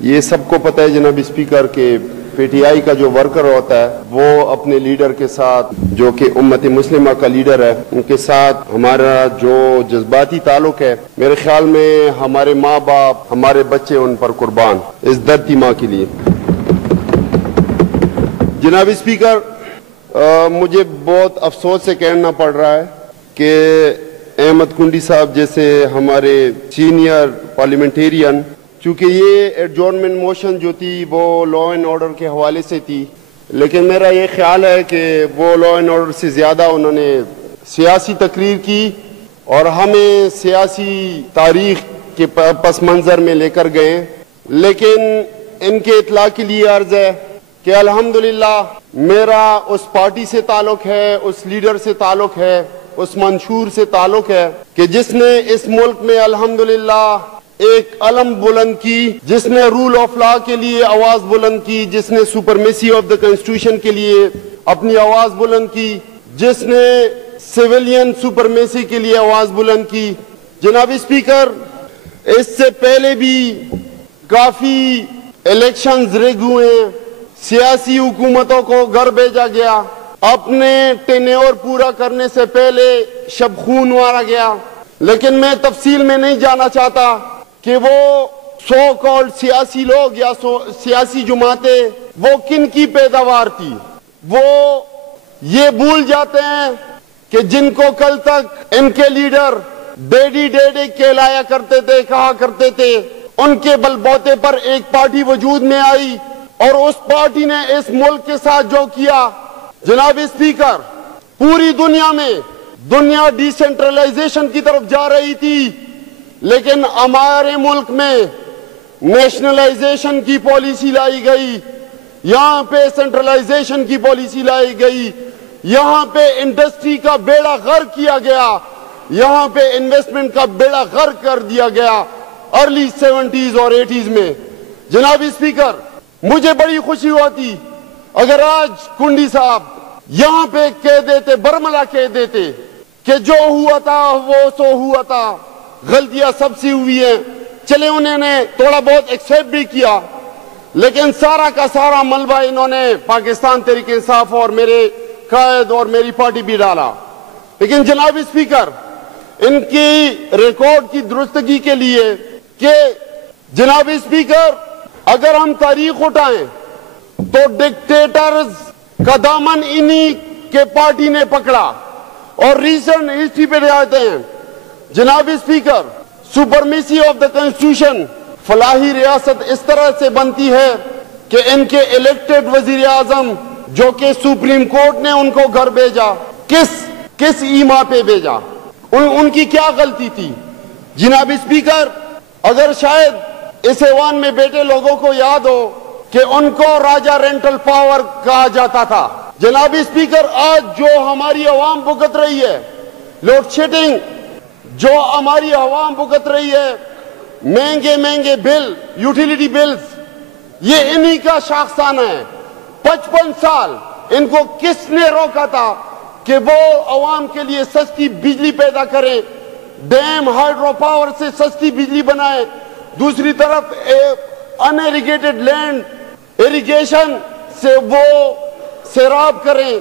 یہ سب کو پتہ ہے جناب اسپیکر کہ پی ٹی آئی کا جو ورکر ہوتا ہے وہ اپنے لیڈر کے ساتھ جو کہ امت مسلمہ کا لیڈر ہے ان کے ساتھ ہمارا جو جذباتی تعلق ہے، میرے خیال میں ہمارے ماں باپ ہمارے بچے ان پر قربان اس دھرتی ماں کے لیے۔ جناب اسپیکر، مجھے بہت افسوس سے کہنا پڑ رہا ہے کہ احمد کنڈی صاحب جیسے ہمارے سینئر پارلیمنٹیرین، چونکہ یہ ایڈجورنمنٹ موشن جو تھی وہ لا اینڈ آرڈر کے حوالے سے تھی، لیکن میرا یہ خیال ہے کہ وہ لا اینڈ آرڈر سے زیادہ انہوں نے سیاسی تقریر کی اور ہمیں سیاسی تاریخ کے پس منظر میں لے کر گئے۔ لیکن ان کے اطلاع کے لیے عرض ہے کہ الحمدللہ میرا اس پارٹی سے تعلق ہے، اس لیڈر سے تعلق ہے، اس منشور سے تعلق ہے کہ جس نے اس ملک میں الحمدللہ ایک علم بلند کی، جس نے رول آف لا کے لیے آواز بلند کی، جس نے سپرمیسی آف دا کنسٹیٹیوشن کے لیے اپنی آواز بلند کی، جس نے سیویلین سپرمیسی کے لیے آواز بلند کی۔ جناب اسپیکر، اس سے پہلے بھی کافی الیکشنز رگ ہوئے، سیاسی حکومتوں کو گھر بھیجا گیا، اپنے ٹینیور پورا کرنے سے پہلے شب خون مارا گیا، لیکن میں تفصیل میں نہیں جانا چاہتا کہ وہ سو کالڈ سیاسی لوگ یا سیاسی جماعتیں وہ کن کی پیداوار تھی۔ وہ یہ بھول جاتے ہیں کہ جن کو کل تک ان کے لیڈر ڈیڈی ڈیڈی کہلایا کرتے تھے، کہا کرتے تھے، ان کے بل بوتے پر ایک پارٹی وجود میں آئی اور اس پارٹی نے اس ملک کے ساتھ جو کیا۔ جناب اسپیکر، پوری دنیا میں دنیا ڈی سینٹرلائزیشن کی طرف جا رہی تھی، لیکن ہمارے ملک میں نیشنلائزیشن کی پالیسی لائی گئی، یہاں پہ سینٹرلائزیشن کی پالیسی لائی گئی، یہاں پہ انڈسٹری کا بیڑا غرق کیا گیا، یہاں پہ انویسٹمنٹ کا بیڑا غرق کر دیا گیا ارلی 70s اور 80s میں۔ جناب اسپیکر، مجھے بڑی خوشی ہوتی اگر آج کنڈی صاحب یہاں پہ کہہ دیتے، برملا کہہ دیتے کہ جو ہوا تھا وہ سو ہوا تھا، غلطیاں سب سے ہوئی ہیں، چلے انہوں نے تھوڑا بہت ایکسیپٹ بھی کیا، لیکن سارا کا سارا ملبہ انہوں نے پاکستان تحریک انصاف اور میرے قائد اور میری پارٹی بھی ڈالا۔ لیکن جناب اسپیکر، ان کی ریکارڈ کی درستگی کے لیے کہ جناب اسپیکر اگر ہم تاریخ اٹھائیں تو ڈکٹیٹرز کا دامن انہی کے پارٹی نے پکڑا اور ریسنٹ ہسٹری پہ جاتے ہیں۔ جناب speaker, supremacy of the constitution, فلاحی ریاست اس طرح سے بنتی ہے کہ ان کے الیکٹڈ وزیر اعظم جو کہ سپریم کورٹ نے ان کو گھر بھیجا، کس ایما پہ بھیجا، ان کی کیا غلطی تھی؟ جناب اسپیکر، اگر شاید اس ایوان میں بیٹھے لوگوں کو یاد ہو کہ ان کو راجہ رینٹل پاور کہا جاتا تھا۔ جناب اسپیکر، آج جو ہماری عوام بھگت رہی ہے، لوڈ شیڈنگ جو ہماری عوام بھگت رہی ہے، مہنگے بل، یوٹیلیٹی بلز، یہ انہی کا شاخسانہ ہے۔ 55 سال ان کو کس نے روکا تھا کہ وہ عوام کے لیے سستی بجلی پیدا کریں، ڈیم ہائیڈرو پاور سے سستی بجلی بنائیں، دوسری طرف ان ایریگیٹڈ لینڈ ایریگیشن سے وہ سیراب کریں۔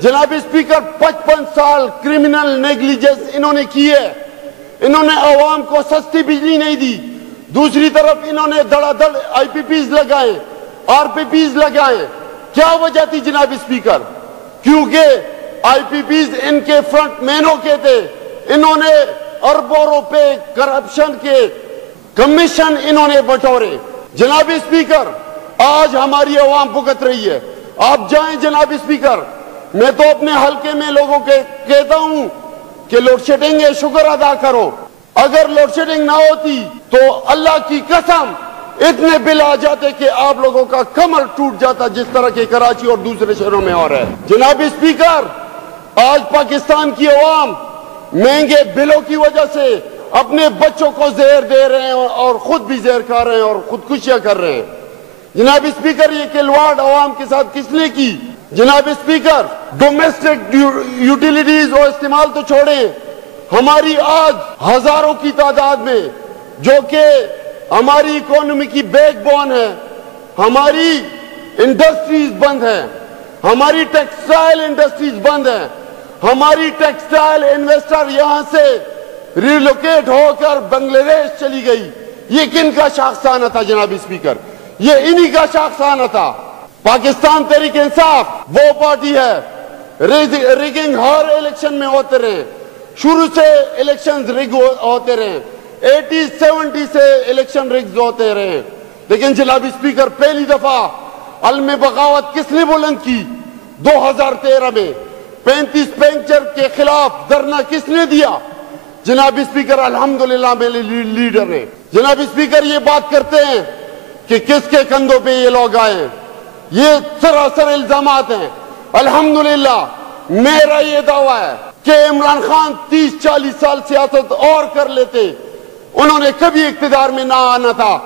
جناب اسپیکر، 55 سال کرمنل نیگلیجنس انہوں نے کی ہے، انہوں نے عوام کو سستی بجلی نہیں دی، دوسری طرف انہوں نے دڑا دڑ آئی پی پیز لگائیں، آر پی پیز لگائیں۔ کیا وجہ تھی جناب اسپیکر؟ کیونکہ آئی پی پیز ان کے فرنٹ مینوں کے تھے، انہوں نے اربوں روپے کرپشن کے کمیشن انہوں نے بٹورے۔ جناب اسپیکر، آج ہماری عوام بھگت رہی ہے۔ آپ جائیں جناب اسپیکر، میں تو اپنے حلقے میں لوگوں کے کہتا ہوں کہ لوڈ شیڈنگ ہے، شکر ادا کرو۔ اگر لوڈ شیڈنگ نہ ہوتی تو اللہ کی قسم اتنے بل آ جاتے کہ آپ لوگوں کا کمر ٹوٹ جاتا، جس طرح کے کراچی اور دوسرے شہروں میں ہو رہا ہے۔ جناب اسپیکر، آج پاکستان کی عوام مہنگے بلوں کی وجہ سے اپنے بچوں کو زہر دے رہے ہیں اور خود بھی زہر کھا رہے ہیں اور خودکشیاں کر رہے ہیں۔ جناب اسپیکر، یہ کھلواڑ عوام کے ساتھ کس نے کی؟ جناب اسپیکر، ڈومیسٹک یوٹیلیٹیز اور استعمال تو چھوڑیں، ہماری آج ہزاروں کی تعداد میں جو کہ ہماری اکانومی کی بیک بون ہے، ہماری انڈسٹریز بند ہیں، ہماری ٹیکسٹائل انڈسٹریز بند ہیں، ہماری ٹیکسٹائل انویسٹر یہاں سے ریلوکیٹ ہو کر بنگلہ دیش چلی گئی. یہ کن کا شاخسانہ تھا جناب اسپیکر؟ یہ انہی کا شاخسانہ تھا. پاکستان تحریک انصاف وہ پارٹی ہے، ریگنگ ہر الیکشن میں ہوتے رہے، شروع سے الیکشن ریگ ہوتے رہے، 80-70 سے الیکشن ریگز ہوتے رہے. لیکن جناب اسپیکر پہلی دفعہ علم بغاوت کس نے بلند کی؟ 2013 میں 35 پینچر کے خلاف دھرنا کس نے دیا؟ جناب اسپیکر الحمدللہ میرے لیڈر نے. جناب اسپیکر یہ بات کرتے ہیں کہ کس کے کندھوں پہ یہ لوگ آئے ہیں، یہ سراسر الزامات ہیں. الحمدللہ میرا یہ دعویٰ ہے کہ عمران خان 30-40 سال سیاست اور کر لیتے، انہوں نے کبھی اقتدار میں نہ آنا تھا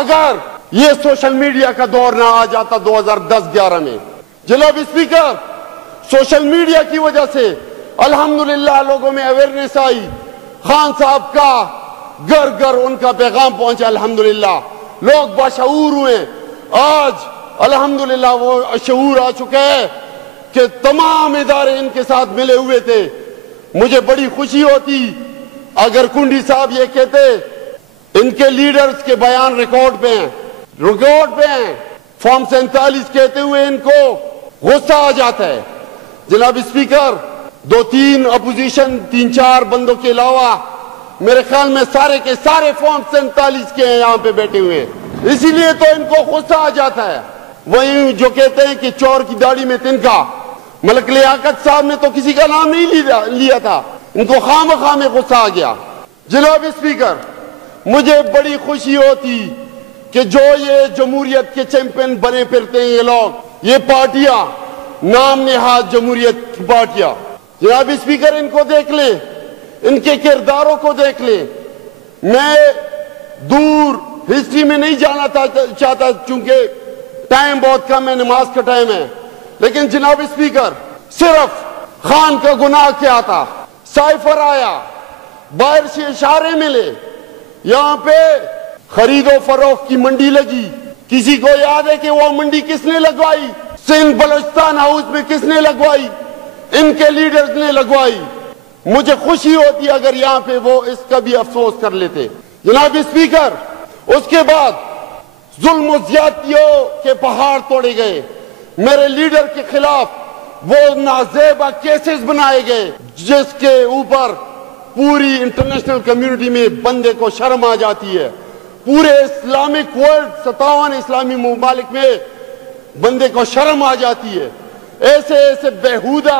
اگر یہ سوشل میڈیا کا دور نہ آ جاتا 2010-11 میں. جناب اسپیکر سوشل میڈیا کی وجہ سے الحمدللہ لوگوں میں اویئرنیس آئی، خان صاحب کا گھر گھر ان کا پیغام پہنچا، الحمدللہ لوگ باشعور ہوئے. آج الحمدللہ وہ شعور آ چکا ہے کہ تمام ادارے ان کے ساتھ ملے ہوئے تھے. مجھے بڑی خوشی ہوتی اگر کنڈی صاحب یہ کہتے، ان کے لیڈرز کے بیان ریکارڈ پہ ہیں، فارم 47 کہتے ہوئے ان کو غصہ آ جاتا ہے. جناب اسپیکر 2-3 اپوزیشن 3-4 بندوں کے علاوہ میرے خیال میں سارے کے سارے فارم 47 کے ہیں یہاں پہ بیٹھے ہوئے ہیں، اسی لیے تو ان کو غصہ آ جاتا ہے. وہی جو کہتے ہیں کہ چور کی داڑھی میں تنکا، ملک لیاقت صاحب نے تو کسی کا نام نہیں لیا تھا، ان کو خواہ میں غصہ آ گیا. جناب اسپیکر مجھے بڑی خوشی ہوتی کہ جو یہ جمہوریت کے چیمپئن بنے پھرتے ہیں یہ لوگ، یہ پارٹیاں نام نہاد جمہوریت کی پارٹیاں. جناب اسپیکر ان کو دیکھ لیں، ان کے کرداروں کو دیکھ لیں. میں دور ہسٹری میں نہیں جانا چاہتا چونکہ ٹائم بہت کم ہے، نماز کا ٹائم ہے. لیکن جناب اسپیکر صرف خان کا گناہ کیا تھا؟ سائفر آیا، باہر سے اشارے ملے، یہاں پہ خرید و فروخت کی منڈی لگی. کسی کو یاد ہے کہ وہ منڈی کس نے لگوائی؟ سندھ بلوچستان ہاؤس میں کس نے لگوائی؟ ان کے لیڈرز نے لگوائی. مجھے خوشی ہوتی اگر یہاں پہ وہ اس کا بھی افسوس کر لیتے. جناب اسپیکر اس کے بعد ظلم و زیادتیوں کے پہاڑ توڑے گئے، میرے لیڈر کے خلاف وہ نازیبا کیسز بنائے گئے جس کے اوپر پوری انٹرنیشنل کمیونٹی میں بندے کو شرم آ جاتی ہے. پورے اسلامک ورلڈ 57 اسلامی ممالک میں بندے کو شرم آ جاتی ہے. ایسے بیہودہ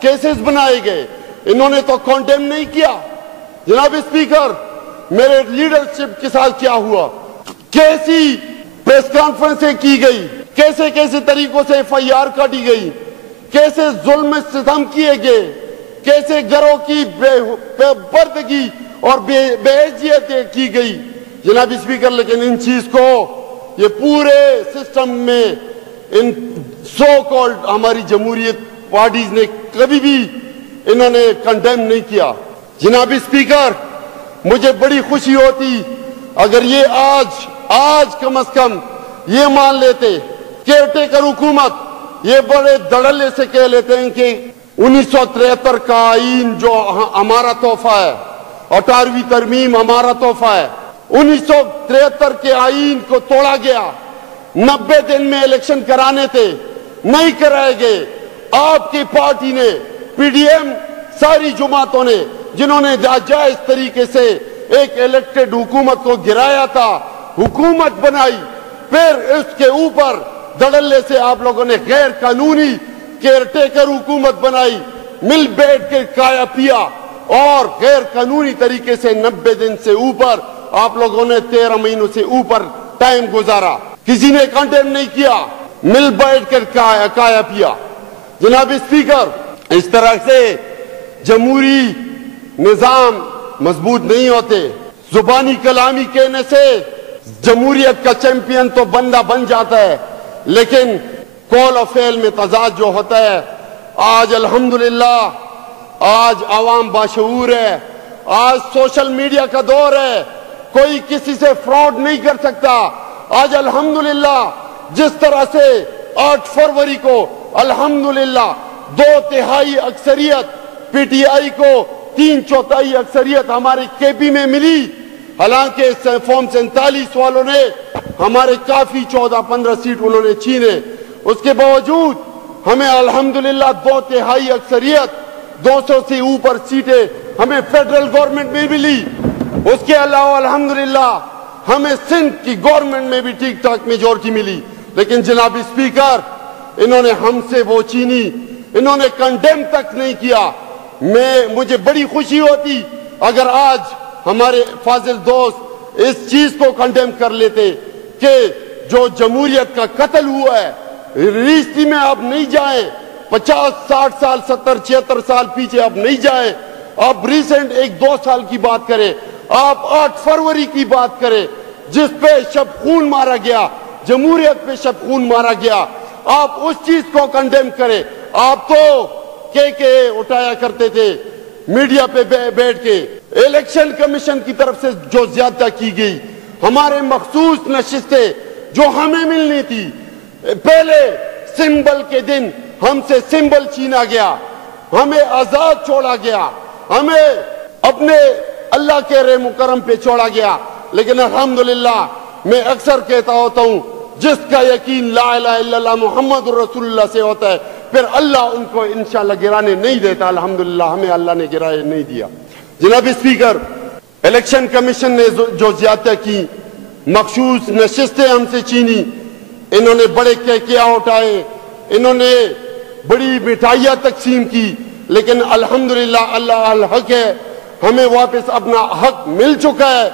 کیسز بنائے گئے، انہوں نے تو کانڈیم نہیں کیا. جناب اسپیکر میرے لیڈرشپ کے ساتھ کیا ہوا، کیسی پریس کانفرنسیں کی گئی، کیسے طریقوں سے FIR کاٹی گئی، کیسے ظلم ستم کیے گئے، کیسے گھروں کی بے پردگی اور بے عزتی کی گئی. جناب اسپیکر لیکن ان چیز کو یہ پورے سسٹم میں ان سو کالڈ ہماری جمہوریت پارٹیز نے کبھی بھی انہوں نے کنڈیم نہیں کیا. جناب اسپیکر مجھے بڑی خوشی ہوتی اگر یہ آج کم از کم یہ مان لیتے کیئر ٹیکر حکومت یہ بڑے دڑلے سے کہہ لیتے ہیں کہ 1973 کا آئین جو ہمارا تحفہ ہے، 18ویں ترمیم ہمارا تحفہ ہے. 1973 کے آئین کو توڑا گیا، 90 دن میں الیکشن کرانے تھے، نہیں کرائے گئے. آپ کی پارٹی نے، PDM ساری جماعتوں نے جنہوں نے ناجائز طریقے سے ایک الیکٹڈ حکومت کو گرایا تھا، حکومت بنائی، پھر اس کے اوپر دڑلے سے آپ لوگوں نے غیر قانونی کیئر ٹیکر حکومت بنائی، مل بیٹھ کے کایا پیا اور غیر قانونی طریقے سے 90 دن سے اوپر آپ لوگوں نے 13 مہینوں سے اوپر ٹائم گزارا. کسی نے کنڈیم نہیں کیا، مل بیٹھ کر کایا پیا. جناب اسپیکر اس طرح سے جمہوری نظام مضبوط نہیں ہوتے. زبانی کلامی کہنے سے جمہوریت کا چیمپئن تو بندہ بن جاتا ہے، لیکن قول و فعل میں تضاد جو ہوتا ہے. آج الحمدللہ آج عوام باشعور ہے، آج سوشل میڈیا کا دور ہے. کوئی کسی سے فراڈ نہیں کر سکتا. آج الحمدللہ جس طرح سے 8 فروری کو الحمدللہ 2/3 اکثریت پی ٹی آئی کو 3/4 اکثریت ہمارے کے پی میں ملی، حالانکہ فارم 47 والوں نے ہمارے کافی 14-15 سیٹ انہوں نے چھینے، اس کے باوجود ہمیں الحمدللہ 2/3 اکثریت 200 سے اوپر سیٹیں ہمیں فیڈرل گورنمنٹ میں ملی. اس کے علاوہ الحمدللہ ہمیں سندھ کی گورنمنٹ میں بھی ٹھیک ٹھاک میجورٹی ملی. لیکن جناب اسپیکر انہوں نے ہم سے وہ چھینی، انہوں نے کنڈیم تک نہیں کیا. مجھے بڑی خوشی ہوتی اگر آج ہمارے فاضل دوست اس چیز کو کنڈیم کر لیتے کہ جو جمہوریت کا قتل ہوا ہے، ریستی میں آپ نہیں جائیں، 50 60 سال 70 76 سال پیچھے آپ نہیں جائیں، آپ ریسنٹ 1-2 سال کی بات کریں، آپ 8 فروری کی بات کریں جس پہ شب خون مارا گیا، جمہوریت پہ شب خون مارا گیا، آپ اس چیز کو کنڈیم کریں. آپ تو کہ اٹھایا کرتے تھے میڈیا پہ بیٹھ کے. الیکشن کمیشن کی طرف سے جو زیادہ کی گئی، ہمارے مخصوص نشستیں جو ہمیں ملنی تھی، پہلے سمبل کے دن ہم سے سمبل چھینا گیا، ہمیں آزاد چھوڑا گیا، ہمیں اپنے اللہ کے رحم و کرم پہ چھوڑا گیا. لیکن الحمدللہ میں اکثر کہتا ہوتا ہوں جس کا یقین لا الہ الا اللہ محمد رسول اللہ سے ہوتا ہے پھر اللہ ان کو انشاءاللہ گرانے نہیں دیتا. الحمدللہ ہمیں اللہ نے گرائے نہیں دیا. جناب اسپیکر، الیکشن کمیشن نے جو زیادہ کی، مخصوص نشستیں ہم سے چھینی، انہوں نے بڑے کہکیاں اٹھائے، انہوں نے بڑی مٹھائیاں تقسیم کی، لیکن الحمدللہ اللہ الحق ہے، ہمیں واپس اپنا حق مل چکا ہے.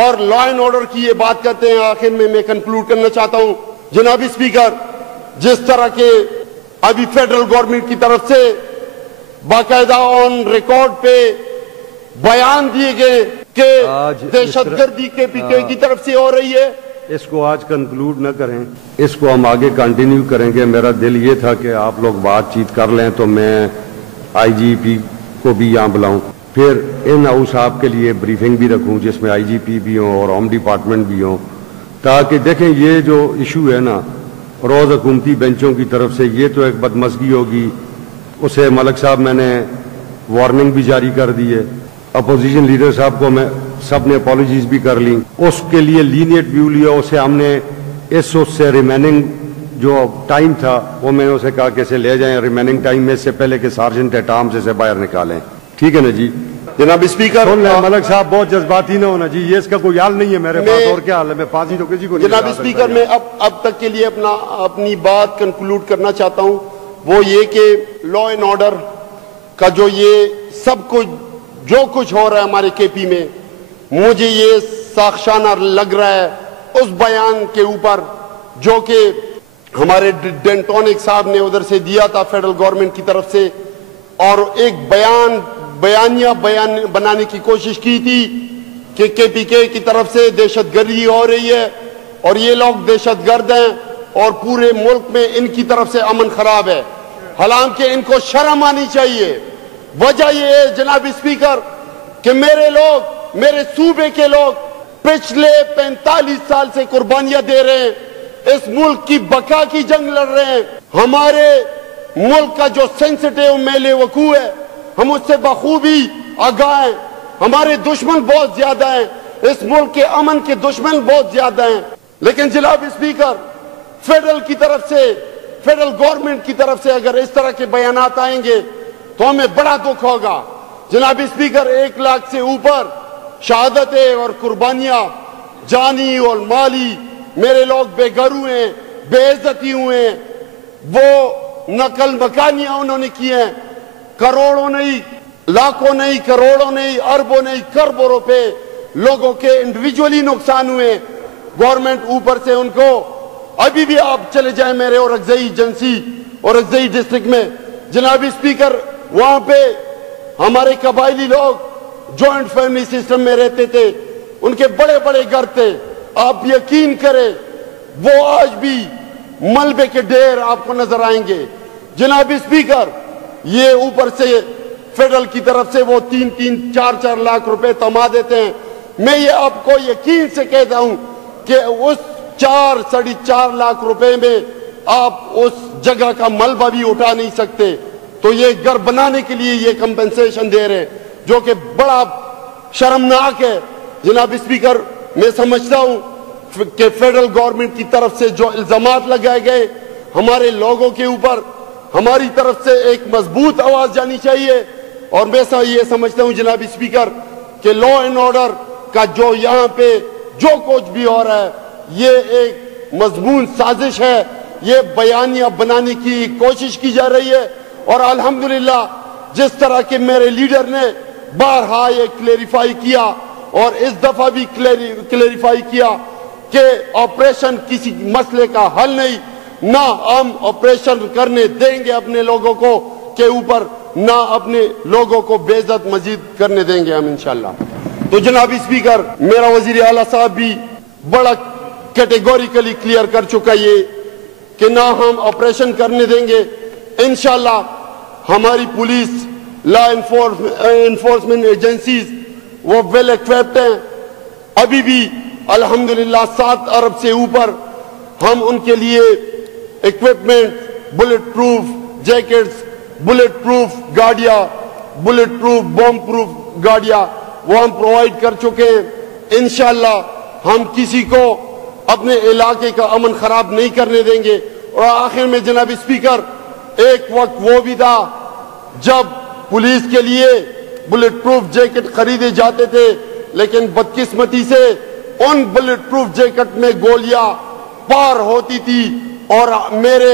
اور لا اینڈ آرڈر کی یہ بات کرتے ہیں، آخر میں کنکلوڈ کرنا چاہتا ہوں. جناب اسپیکر، جس طرح کے ابھی فیڈرل گورنمنٹ کی طرف سے باقاعدہ آن ریکارڈ پہ بیان دیے گئے کہ دہشت گردی کے پی کے کی طرف سے ہو رہی ہے، اس کو آج کنکلوڈ نہ کریں، اس کو ہم آگے کنٹینیو کریں گے. میرا دل یہ تھا کہ آپ لوگ بات چیت کر لیں تو میں آئی جی پی کو بھی یہاں بلاؤں، پھر ان ہاؤس صاحب کے لیے بریفنگ بھی رکھوں جس میں آئی جی پی بھی ہوں اور ہوم ڈپارٹمنٹ بھی ہوں، تاکہ دیکھیں یہ جو ایشو ہے نا روز حکومتی بینچوں کی طرف سے، یہ تو ایک بدمزگی ہوگی. اسے ملک صاحب میں نے وارننگ بھی جاری کر دی ہے، اپوزیشن لیڈر صاحب کو میں سب نے اپالوجیز بھی کر لیں، اس کے لیے لینیٹ ویو لیا. اسے ہم نے اس سے ریمیننگ جو ٹائم تھا وہ میں نے اسے کہا کہ اسے لے جائیں ریمیننگ ٹائم میں، اس سے پہلے کہ سارجنٹ ایٹ آرمز اسے باہر نکالیں. ٹھیک ہے نا جی؟ جناب اسپیکر، ملک صاحب بہت جذباتی نہ ہونا جی، یہ اس کا کوئی حال نہیں ہے میرے پاس. اور کیا حال ہے؟ میں پانچ ہی تو کسی کو نہیں. جناب اسپیکر، میں اب تک کے لیے اپنی بات کنکلوڈ کرنا چاہتا ہوں، وہ یہ کہ لا اینڈ آرڈر کا جو یہ سب کچھ جو کچھ ہو رہا ہے ہمارے کے پی میں، مجھے یہ ساخشانہ لگ رہا ہے اس بیان کے اوپر جو کہ ہمارے ڈینٹونک صاحب نے ادھر سے دیا تھا فیڈرل گورنمنٹ کی طرف سے، اور ایک بیانیہ بنانے کی کوشش کی تھی کہ کے پی کے کی طرف سے دہشت گردی ہو رہی ہے اور یہ لوگ دہشت گرد ہیں اور پورے ملک میں ان کی طرف سے امن خراب ہے. حالانکہ ان کو شرم آنی چاہیے. وجہ یہ ہے جناب اسپیکر کہ میرے لوگ، میرے صوبے کے لوگ پچھلے 45 سال سے قربانیاں دے رہے ہیں، اس ملک کی بقا کی جنگ لڑ رہے ہیں. ہمارے ملک کا جو سینسٹیو میلے وقوع ہے ہم اس سے بخوبی آگاہ ہیں. ہمارے دشمن بہت زیادہ ہیں، اس ملک کے امن کے دشمن بہت زیادہ ہیں. لیکن جناب اسپیکر، فیڈرل کی طرف سے، فیڈرل گورنمنٹ کی طرف سے اگر اس طرح کے بیانات آئیں گے تو ہمیں بڑا دکھ ہوگا. جناب اسپیکر، 1 لاکھ سے اوپر شہادتیں اور قربانیاں جانی اور مالی، میرے لوگ بے گھر ہوئے ہیں، بے عزتی ہوئے ہیں، وہ نقل مکانیاں انہوں نے کی ہیں، کروڑوں نہیں، لاکھوں نہیں، کروڑوں نہیں، اربوں نہیں، کروڑوں روپے لوگوں کے انڈیویجولی نقصان ہوئے. گورنمنٹ اوپر سے ان کو، ابھی بھی آپ چلے جائیں میرے اورکزئی ایجنسی اورکزئی ڈسٹرکٹ میں جناب اسپیکر، وہاں پہ ہمارے قبائلی لوگ جوائنٹ فیملی سسٹم میں رہتے تھے، ان کے بڑے بڑے گھر تھے. آپ یقین کریں وہ آج بھی ملبے کے ڈھیر آپ کو نظر آئیں گے. جناب اسپیکر، یہ اوپر سے فیڈرل کی طرف سے وہ 3-3 4-4 لاکھ روپے تما دیتے ہیں. میں یہ آپ کو یقین سے کہتا ہوں کہ اس 4-4.5 لاکھ روپے میں آپ اس جگہ کا ملبہ بھی اٹھا نہیں سکتے. تو یہ گھر بنانے کے لیے یہ کمپنسیشن دے رہے ہیں, جو کہ بڑا شرمناک ہے. جناب اسپیکر, میں سمجھتا ہوں کہ فیڈرل گورنمنٹ کی طرف سے جو الزامات لگائے گئے ہمارے لوگوں کے اوپر, ہماری طرف سے ایک مضبوط آواز جانی چاہیے. اور میں یہ سمجھتا ہوں جناب اسپیکر کہ لا اینڈ آرڈر کا جو یہاں پہ جو کچھ بھی ہو رہا ہے یہ ایک مضمون سازش ہے, یہ بیانیہ بنانے کی کوشش کی جا رہی ہے. اور الحمدللہ جس طرح کہ میرے لیڈر نے بارہا یہ کلیریفائی کیا اور اس دفعہ بھی کلیریفائی کیا کہ آپریشن کسی مسئلے کا حل نہیں, نہ ہم آپریشن کرنے دیں گے اپنے لوگوں کو کے اوپر, نہ اپنے لوگوں کو بے عزت مزید کرنے دیں گے ہم انشاءاللہ. تو جناب اسپیکر, میرا وزیر اعلیٰ صاحب بھی بڑا کیٹیگوریکلی کلیئر کر چکا یہ کہ نہ ہم آپریشن کرنے دیں گے. انشاءاللہ ہماری پولیس, لا انفورسمنٹ ایجنسیز وہ ویل ایکویپڈ ہیں. ابھی بھی الحمدللہ 7 ارب سے اوپر ہم ان کے لیے equipment, bullet proof jackets, bullet proof گاڑیاں, بلٹ پروف بم پروف گاڑیاں وہ ہم پرووائڈ کر چکے ہیں. انشاءاللہ ہم کسی کو اپنے علاقے کا امن خراب نہیں کرنے دیں گے. اور آخر میں جناب اسپیکر, ایک وقت وہ بھی تھا جب پولیس کے لیے بلٹ پروف جیکٹ خریدے جاتے تھے, لیکن بدقسمتی سے ان بلٹ پروف جیکٹ میں گولیاں پار ہوتی تھی اور میرے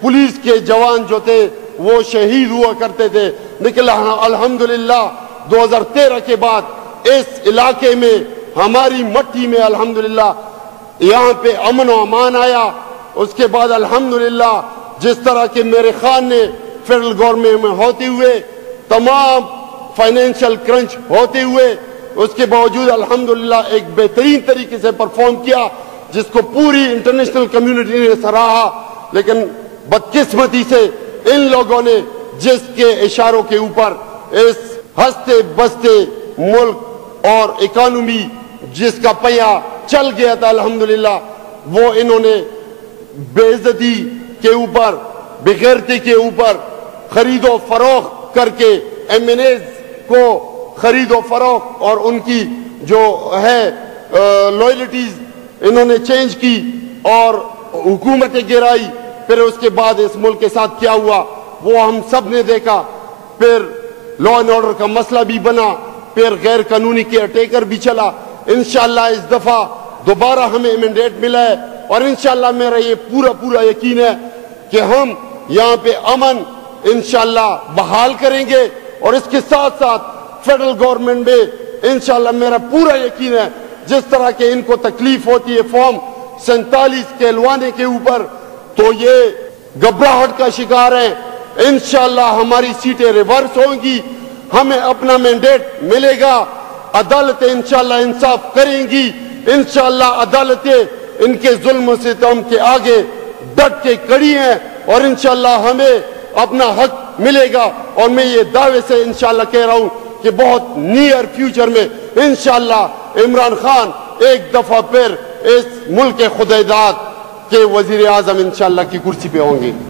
پولیس کے جوان جو تھے وہ شہید ہوا کرتے تھے. لیکن الحمدللہ 2013 کے بعد اس علاقے میں ہماری مٹی میں الحمدللہ یہاں پہ امن و امان آیا. اس کے بعد الحمدللہ جس طرح کہ میرے خان نے فیڈرل گورنمنٹ میں ہوتے ہوئے تمام فائنینشل کرنچ ہوتے ہوئے اس کے باوجود الحمدللہ ایک بہترین طریقے سے پرفارم کیا, جس کو پوری انٹرنیشنل کمیونٹی نے سراہا. لیکن بدقسمتی سے ان لوگوں نے جس کے اشاروں کے اوپر اس ہنستے بستے ملک اور اکانومی جس کا پہیا چل گیا تھا الحمدللہ, وہ انہوں نے بے عزتی کے اوپر, بغیرتی کے اوپر خرید و فروخت کر کے ایم این ایز کو خرید و فروخت اور ان کی جو ہے لوئلٹیز انہوں نے چینج کی اور حکومتیں گرائی. پھر اس کے بعد اس ملک کے ساتھ کیا ہوا وہ ہم سب نے دیکھا. پھر لا اینڈ آرڈر کا مسئلہ بھی بنا, پھر غیر قانونی کیئر ٹیکر بھی چلا. انشاءاللہ اس دفعہ دوبارہ ہمیں مینڈیٹ ملا ہے اور انشاءاللہ میرا یہ پورا یقین ہے کہ ہم یہاں پہ امن انشاءاللہ بحال کریں گے. اور اس کے ساتھ ساتھ فیڈرل گورنمنٹ میں انشاءاللہ میرا پورا یقین ہے جس طرح کہ ان کو تکلیف ہوتی ہے فارم 47 کہلوانے کے اوپر, تو یہ گھبراہٹ کا شکار ہیں. انشاءاللہ ہماری سیٹیں ریورس ہوں گی, ہمیں اپنا مینڈیٹ ملے گا, عدالتیں انشاءاللہ انصاف کریں گی. انشاءاللہ عدالتیں ان کے ظلم و ستم کے آگے ڈٹ کے کڑی ہیں اور انشاءاللہ ہمیں اپنا حق ملے گا. اور میں یہ دعوے سے انشاءاللہ کہہ رہا ہوں کہ بہت نیئر فیوچر میں انشاءاللہ عمران خان ایک دفعہ پھر اس ملک خدائیداد کے وزیر اعظم انشاءاللہ کی کرسی پہ ہوں گے.